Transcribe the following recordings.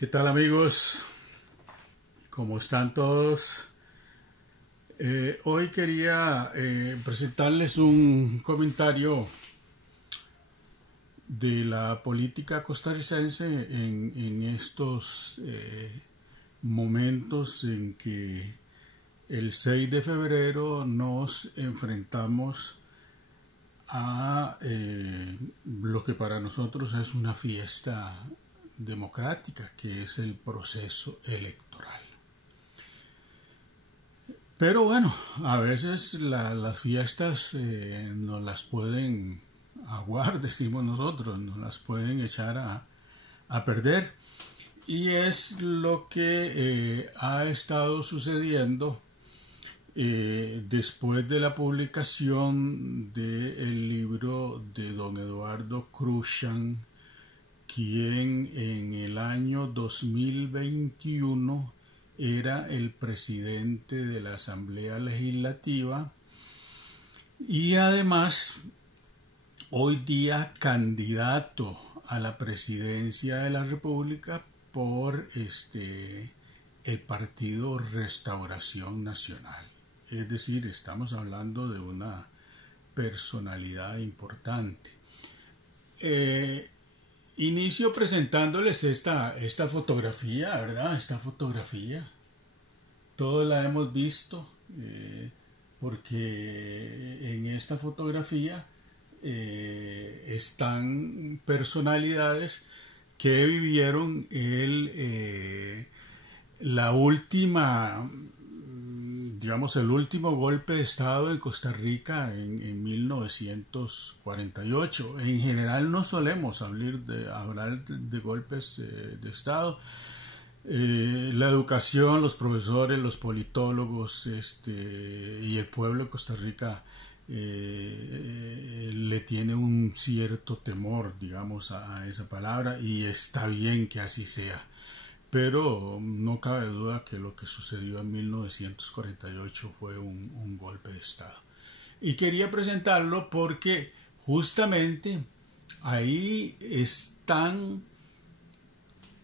¿Qué tal, amigos? ¿Cómo están todos? Hoy quería presentarles un comentario de la política costarricense en estos momentos en que el 6 de febrero nos enfrentamos a lo que para nosotros es una fiesta democrática, que es el proceso electoral. Pero bueno, a veces las fiestas nos las pueden aguar, decimos nosotros, nos las pueden echar a perder. Y es lo que ha estado sucediendo después de la publicación del libro de don Eduardo Kruzan, quien en el año 2021 era el presidente de la Asamblea Legislativa y además hoy día candidato a la presidencia de la República por el partido Restauración Nacional. Es decir, estamos hablando de una personalidad importante. Inicio presentándoles esta fotografía, ¿verdad? Esta fotografía. Todos la hemos visto porque en esta fotografía están personalidades que vivieron la última, digamos, el último golpe de Estado en Costa Rica en 1948. En general no solemos hablar de golpes de Estado. La educación, los profesores, los politólogos y el pueblo de Costa Rica le tiene un cierto temor, digamos, a esa palabra, y está bien que así sea. Pero no cabe duda que lo que sucedió en 1948 fue un golpe de Estado. Y quería presentarlo porque justamente ahí están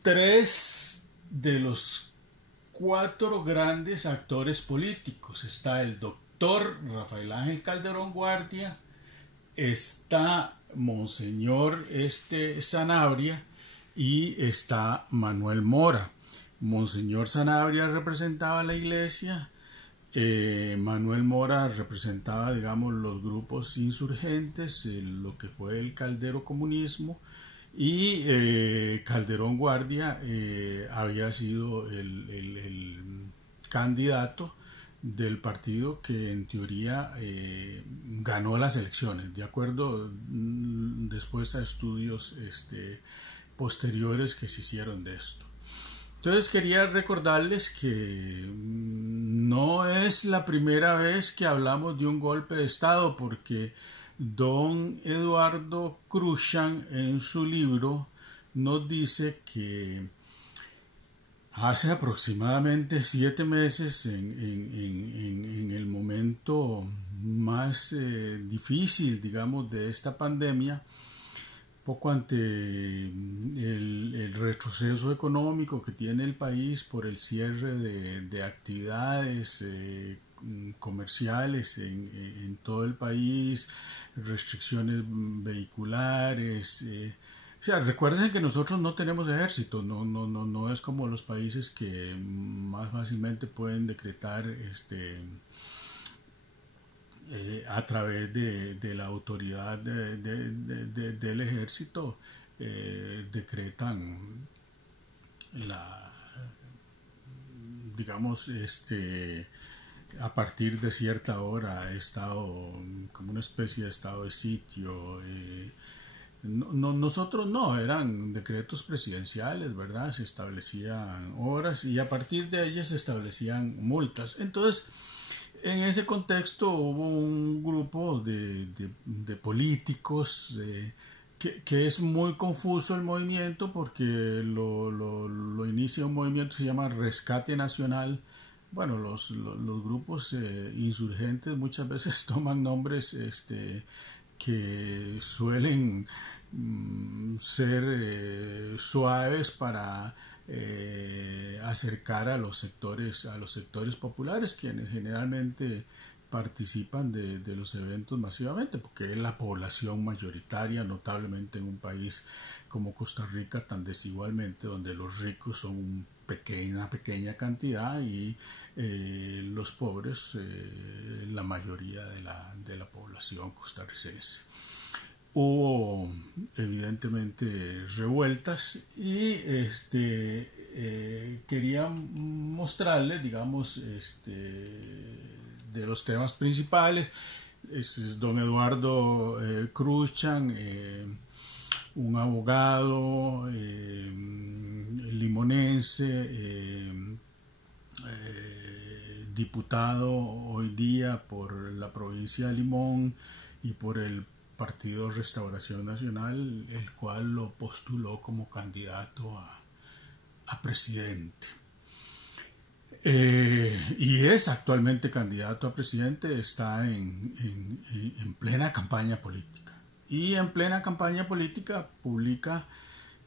tres de los cuatro grandes actores políticos. Está el doctor Rafael Ángel Calderón Guardia, está Monseñor Sanabria, y está Manuel Mora. Monseñor Sanabria representaba a la iglesia, Manuel Mora representaba, digamos, los grupos insurgentes, lo que fue el Caldero comunismo, y Calderón Guardia había sido el candidato del partido que en teoría ganó las elecciones, de acuerdo después a estudios posteriores que se hicieron de esto. Entonces quería recordarles que no es la primera vez que hablamos de un golpe de Estado, porque don Eduardo Kruzan en su libro nos dice que hace aproximadamente 7 meses, en el momento más difícil, digamos, de esta pandemia, poco ante el retroceso económico que tiene el país por el cierre de actividades comerciales en todo el país, restricciones vehiculares. O sea, recuerden que nosotros no tenemos ejército, no es como los países que más fácilmente pueden decretar a través de la autoridad del ejército, decretan digamos, a partir de cierta hora estado como una especie de estado de sitio. Nosotros no, eran decretos presidenciales, ¿verdad? Se establecían horas y a partir de ellas se establecían multas. Entonces, en ese contexto hubo un grupo de políticos que es muy confuso el movimiento, porque lo inicia un movimiento que se llama Rescate Nacional. Bueno, los grupos insurgentes muchas veces toman nombres que suelen ser suaves para acercar a los sectores populares, quienes generalmente participan de los eventos masivamente, porque es la población mayoritaria, notablemente en un país como Costa Rica, tan desigualmente, donde los ricos son una pequeña cantidad y los pobres la mayoría de la población costarricense. Hubo evidentemente revueltas y quería mostrarles, digamos, de los temas principales. Es don Eduardo Cruxan, un abogado limonense, diputado hoy día por la provincia de Limón y por el Partido Restauración Nacional, el cual lo postuló como candidato a presidente. Y es actualmente candidato a presidente, está en plena campaña política. Y en plena campaña política publica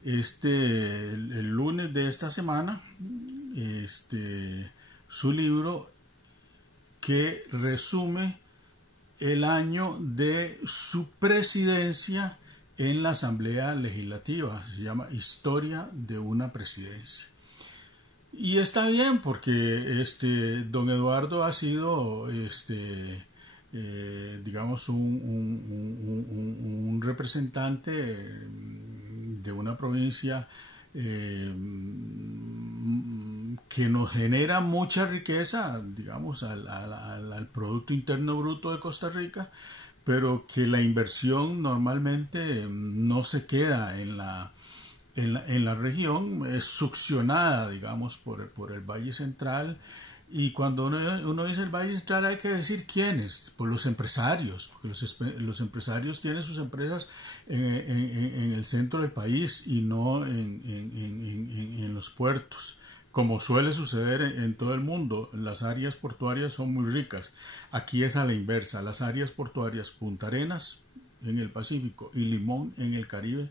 el lunes de esta semana su libro que resume el año de su presidencia en la Asamblea Legislativa. Se llama Historia de una presidencia. Y está bien porque don Eduardo ha sido digamos un representante de una provincia que nos genera mucha riqueza, digamos, al Producto Interno Bruto de Costa Rica, pero que la inversión normalmente no se queda en la región, es succionada, digamos, por el Valle Central. Y cuando uno dice el Valle Central hay que decir quiénes, pues los empresarios, porque los empresarios tienen sus empresas en el centro del país y no en los puertos, como suele suceder en todo el mundo. Las áreas portuarias son muy ricas. Aquí es a la inversa, las áreas portuarias Punta Arenas en el Pacífico y Limón en el Caribe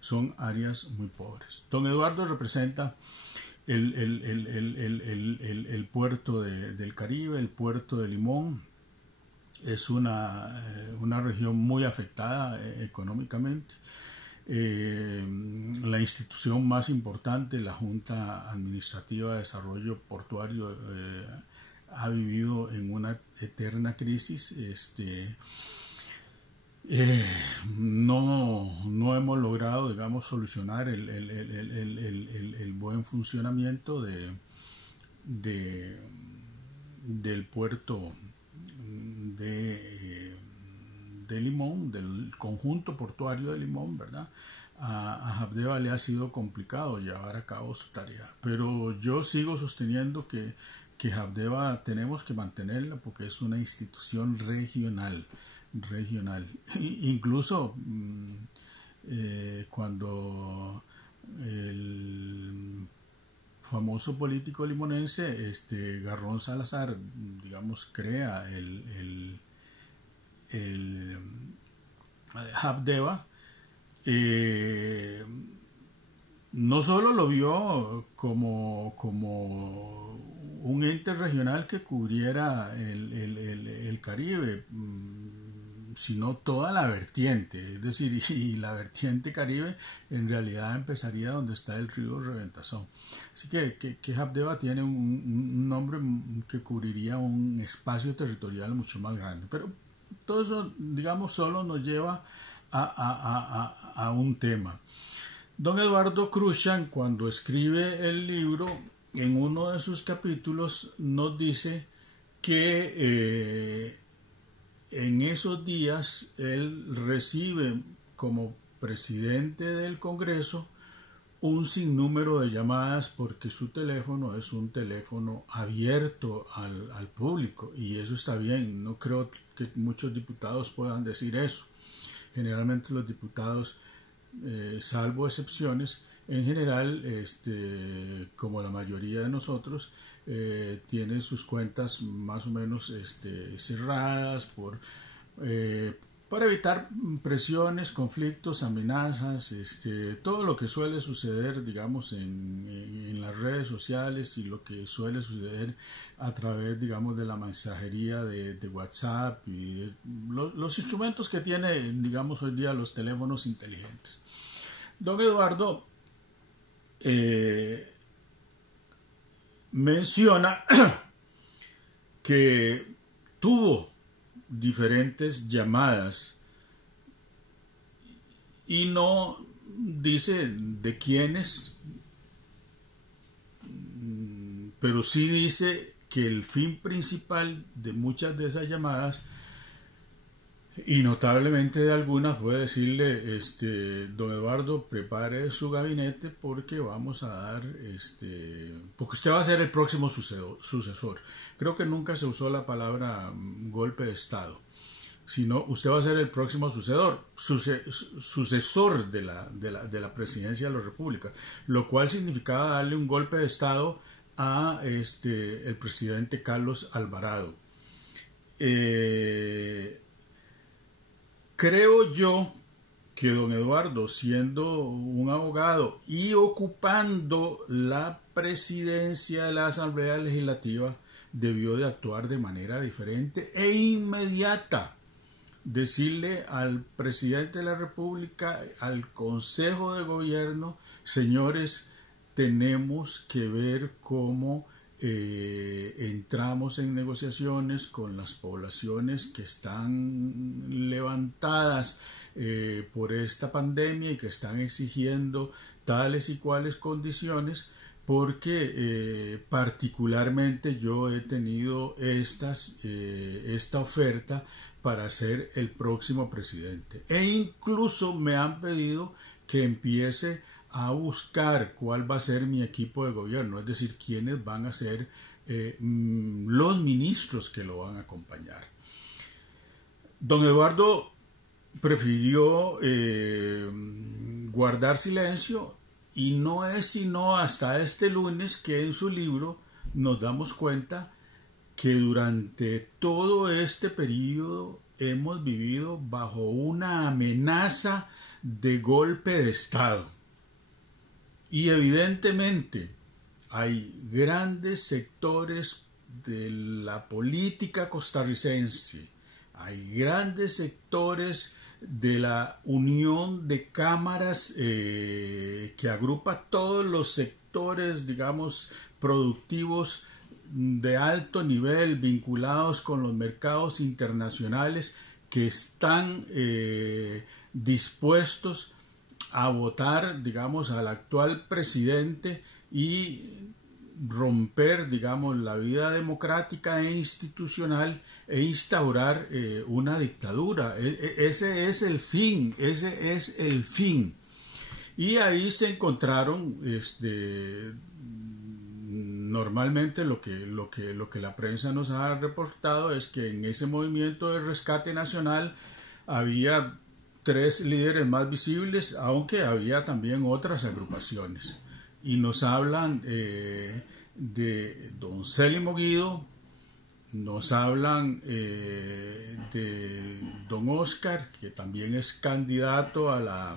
son áreas muy pobres. Don Eduardo representa el puerto del Caribe, el puerto de Limón. Es una región muy afectada económicamente. La institución más importante, la Junta Administrativa de Desarrollo Portuario, ha vivido en una eterna crisis. No hemos logrado, digamos, solucionar el buen funcionamiento del puerto de Limón, del conjunto portuario de Limón, ¿verdad? A Habdeba le ha sido complicado llevar a cabo su tarea, pero yo sigo sosteniendo que Habdeba tenemos que mantenerla porque es una institución regional. Incluso cuando el famoso político limonense Garrón Salazar, digamos, crea el Habdeba, no solo lo vio como un ente regional que cubriera el Caribe, sino toda la vertiente, es decir, y la vertiente Caribe en realidad empezaría donde está el río Reventazón. Así que Habdeba tiene un nombre que cubriría un espacio territorial mucho más grande, pero todo eso, digamos, solo nos lleva a un tema. Don Eduardo Cruxan, cuando escribe el libro, en uno de sus capítulos nos dice que en esos días él recibe como presidente del Congreso un sinnúmero de llamadas porque su teléfono es un teléfono abierto al público, y eso está bien. No creo que muchos diputados puedan decir eso. Generalmente los diputados, salvo excepciones, en general, como la mayoría de nosotros, tienen sus cuentas más o menos cerradas para evitar presiones, conflictos, amenazas, todo lo que suele suceder, digamos, en las redes sociales y lo que suele suceder a través, digamos, de la mensajería de WhatsApp y los instrumentos que tiene, digamos, hoy día los teléfonos inteligentes. Don Eduardo menciona que tuvo diferentes llamadas y no dice de quiénes, pero sí dice que el fin principal de muchas de esas llamadas, y notablemente de algunas, fue decirle, don Eduardo, prepare su gabinete porque vamos a dar, porque usted va a ser el próximo sucesor. Creo que nunca se usó la palabra golpe de Estado, sino usted va a ser el próximo sucesor de la presidencia de la República, lo cual significaba darle un golpe de Estado a el presidente Carlos Alvarado. Creo yo que don Eduardo, siendo un abogado y ocupando la presidencia de la Asamblea Legislativa, debió de actuar de manera diferente e inmediata. Decirle al presidente de la República, al Consejo de Gobierno, señores, tenemos que ver cómo entramos en negociaciones con las poblaciones que están levantadas por esta pandemia y que están exigiendo tales y cuales condiciones, porque particularmente yo he tenido esta oferta para ser el próximo presidente, e incluso me han pedido que empiece a buscar cuál va a ser mi equipo de gobierno, es decir, quiénes van a ser los ministros que lo van a acompañar. Don Eduardo prefirió guardar silencio, y no es sino hasta este lunes que en su libro nos damos cuenta que durante todo este periodo hemos vivido bajo una amenaza de golpe de Estado. Y evidentemente hay grandes sectores de la política costarricense, hay grandes sectores de la unión de cámaras que agrupa todos los sectores, digamos, productivos de alto nivel vinculados con los mercados internacionales, que están dispuestos a votar, digamos, al actual presidente y romper, digamos, la vida democrática e institucional e instaurar una dictadura. Ese es el fin, Y ahí se encontraron, normalmente lo que la prensa nos ha reportado es que en ese movimiento de rescate nacional había 3 líderes más visibles, aunque había también otras agrupaciones. Y nos hablan de don Célimo Guido, nos hablan de don Oscar, que también es candidato a la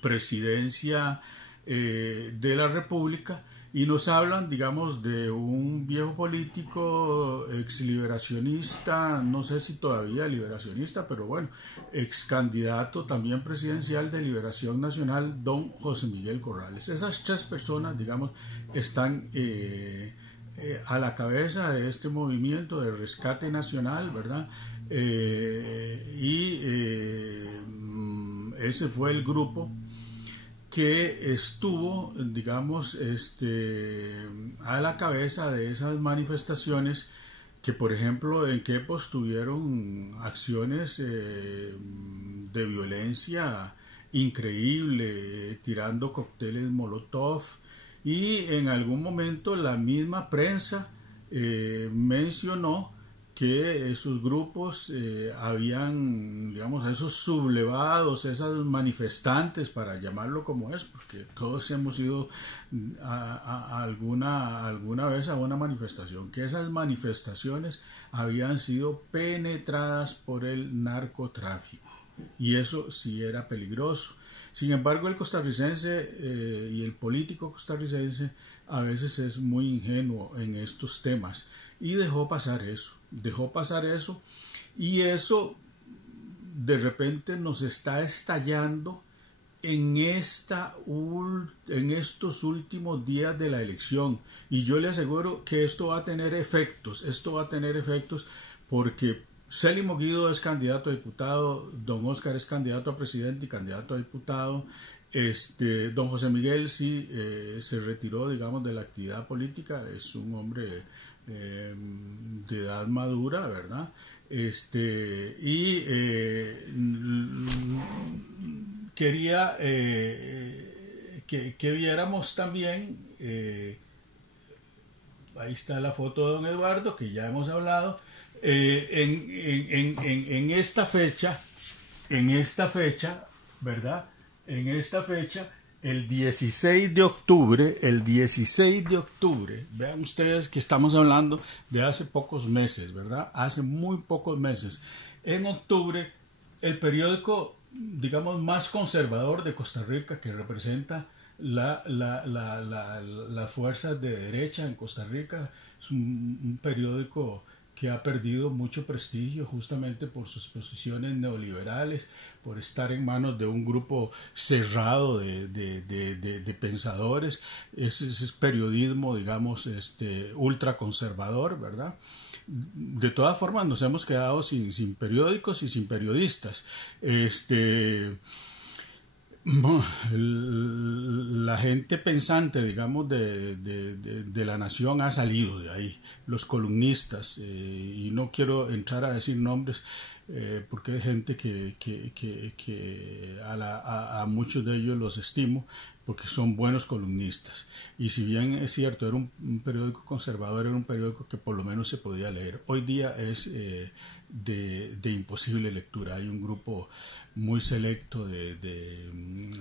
presidencia de la República, y nos hablan, digamos, de un viejo político ex liberacionista, no sé si todavía liberacionista, pero bueno, ex candidato también presidencial de Liberación Nacional, don José Miguel Corrales. Esas 3 personas, digamos, están a la cabeza de este movimiento de rescate nacional, ¿verdad? Ese fue el grupo que estuvo, digamos, a la cabeza de esas manifestaciones, que por ejemplo en Quepos tuvieron acciones de violencia increíble, tirando cócteles Molotov, y en algún momento la misma prensa mencionó que esos grupos habían, digamos, esos sublevados, esos manifestantes, para llamarlo como es, porque todos hemos ido alguna vez a una manifestación, que esas manifestaciones habían sido penetradas por el narcotráfico, y eso sí era peligroso. Sin embargo, el costarricense y el político costarricense a veces es muy ingenuo en estos temas, y dejó pasar eso, y eso de repente nos está estallando en estos últimos días de la elección, y yo le aseguro que esto va a tener efectos, porque Célimo Guido es candidato a diputado, don Oscar es candidato a presidente y candidato a diputado. Don José Miguel sí se retiró, digamos, de la actividad política, es un hombre de edad madura, ¿verdad? Quería que viéramos también, ahí está la foto de don Eduardo, que ya hemos hablado, en esta fecha, ¿verdad? En esta fecha, el 16 de octubre, vean ustedes que estamos hablando de hace pocos meses, ¿verdad? Hace muy pocos meses. En octubre, el periódico, digamos, más conservador de Costa Rica, que representa las fuerzas de derecha en Costa Rica, es un periódico que ha perdido mucho prestigio justamente por sus posiciones neoliberales, por estar en manos de un grupo cerrado de pensadores. Ese es periodismo, digamos, ultraconservador, ¿verdad? De todas formas, nos hemos quedado sin periódicos y sin periodistas. La gente pensante, digamos, de la nación ha salido de ahí, los columnistas, y no quiero entrar a decir nombres, porque hay gente que a muchos de ellos los estimo, porque son buenos columnistas, y si bien es cierto, era un periódico conservador, era un periódico que por lo menos se podía leer. Hoy día es de imposible lectura. Hay un grupo muy selecto de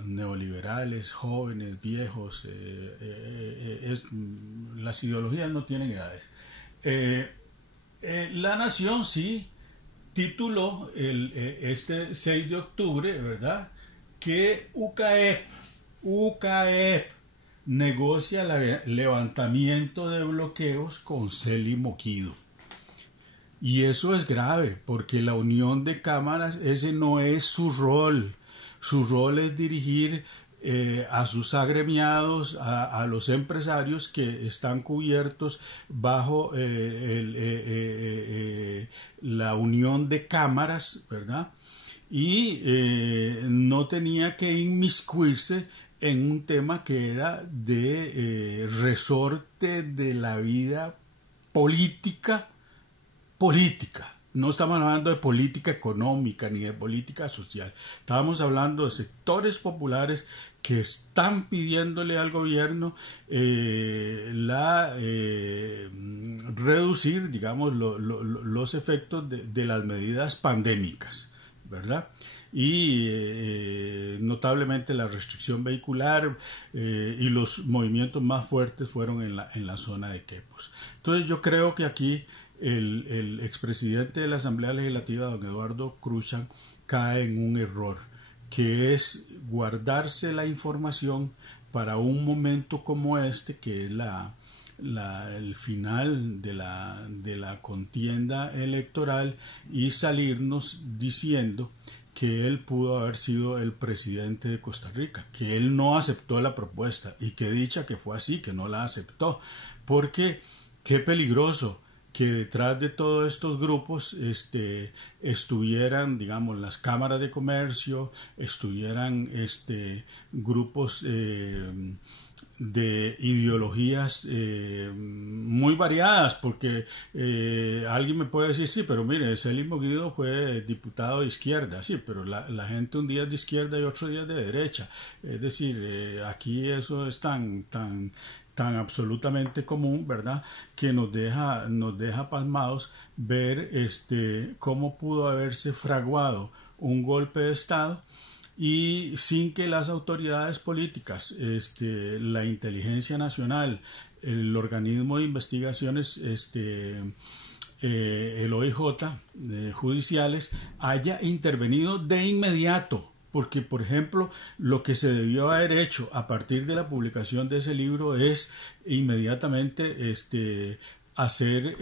neoliberales, jóvenes, viejos, las ideologías no tienen edades. La Nación sí tituló este 6 de octubre, ¿verdad?, que UCAEP negocia levantamiento de bloqueos con Célimo Guido. Y eso es grave, porque la unión de cámaras, ese no es su rol. Su rol es dirigir a sus agremiados, a los empresarios que están cubiertos bajo la unión de cámaras, ¿verdad? Y no tenía que inmiscuirse en un tema que era de resorte de la vida política. No estamos hablando de política económica ni de política social. Estábamos hablando de sectores populares que están pidiéndole al gobierno reducir, digamos, los efectos de las medidas pandémicas, ¿verdad? Y notablemente la restricción vehicular y los movimientos más fuertes fueron en la zona de Quepos. Entonces yo creo que aquí el expresidente de la Asamblea Legislativa, don Eduardo Cruchan, cae en un error, que es guardarse la información para un momento como este, que es el final de la contienda electoral, y salirnos diciendo que él pudo haber sido el presidente de Costa Rica, que él no aceptó la propuesta, y que dicha que fue así, que no la aceptó, porque qué peligroso que detrás de todos estos grupos estuvieran, digamos, las cámaras de comercio, estuvieran grupos de ideologías muy variadas, porque alguien me puede decir, sí, pero mire, Célimo Guido fue diputado de izquierda, sí, pero la gente un día es de izquierda y otro día es de derecha, es decir, aquí eso es tan absolutamente común, ¿verdad?, que nos deja pasmados ver cómo pudo haberse fraguado un golpe de Estado y sin que las autoridades políticas, la inteligencia nacional, el organismo de investigaciones, el OIJ, judiciales, haya intervenido de inmediato. Porque, por ejemplo, lo que se debió haber hecho a partir de la publicación de ese libro es inmediatamente hacer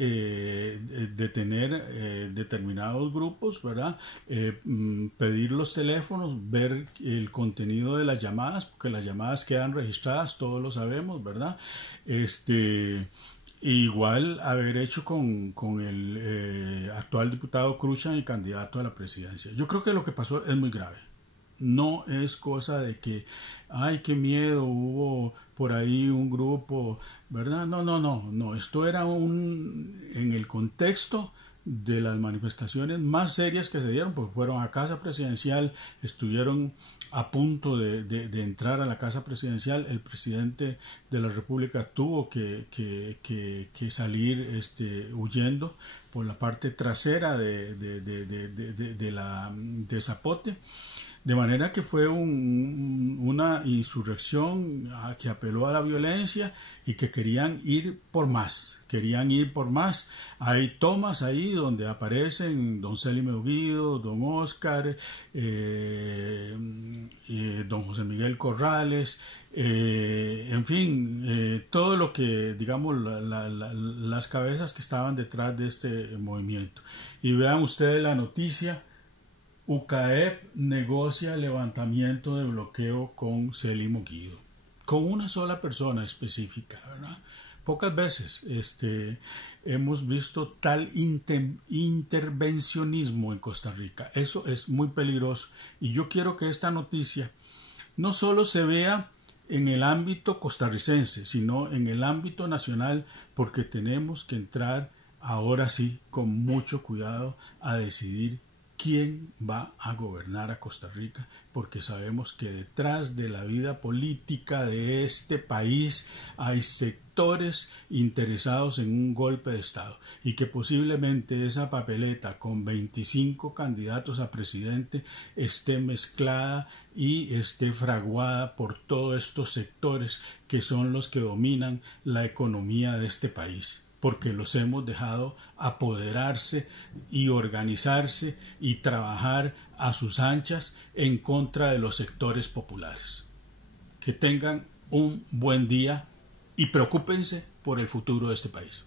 detener determinados grupos, ¿verdad? Pedir los teléfonos, ver el contenido de las llamadas, porque las llamadas quedan registradas, todos lo sabemos, ¿verdad? Igual haber hecho con el actual diputado Cruchan y candidato a la presidencia. Yo creo que lo que pasó es muy grave. No es cosa de que, ay, qué miedo, hubo por ahí un grupo, ¿verdad? No. Esto era en el contexto de las manifestaciones más serias que se dieron, porque fueron a Casa Presidencial, estuvieron a punto de entrar a la Casa Presidencial. El presidente de la República tuvo que salir huyendo por la parte trasera de Zapote. De manera que fue una insurrección que apeló a la violencia y que querían ir por más. Hay tomas ahí donde aparecen don Célimo Guido, don Oscar, don José Miguel Corrales, en fin, todo lo que, digamos, las cabezas que estaban detrás de este movimiento. Y vean ustedes la noticia: UCAEP negocia levantamiento de bloqueo con Célimo Guido, con una sola persona específica, ¿verdad? Pocas veces hemos visto tal intervencionismo en Costa Rica. Eso es muy peligroso, y yo quiero que esta noticia no solo se vea en el ámbito costarricense, sino en el ámbito nacional, porque tenemos que entrar ahora sí con mucho cuidado a decidir quién va a gobernar a Costa Rica, porque sabemos que detrás de la vida política de este país hay sectores interesados en un golpe de Estado, y que posiblemente esa papeleta con 25 candidatos a presidente esté mezclada y esté fraguada por todos estos sectores que son los que dominan la economía de este país, porque los hemos dejado apoderarse y organizarse y trabajar a sus anchas en contra de los sectores populares. Que tengan un buen día y preocúpense por el futuro de este país.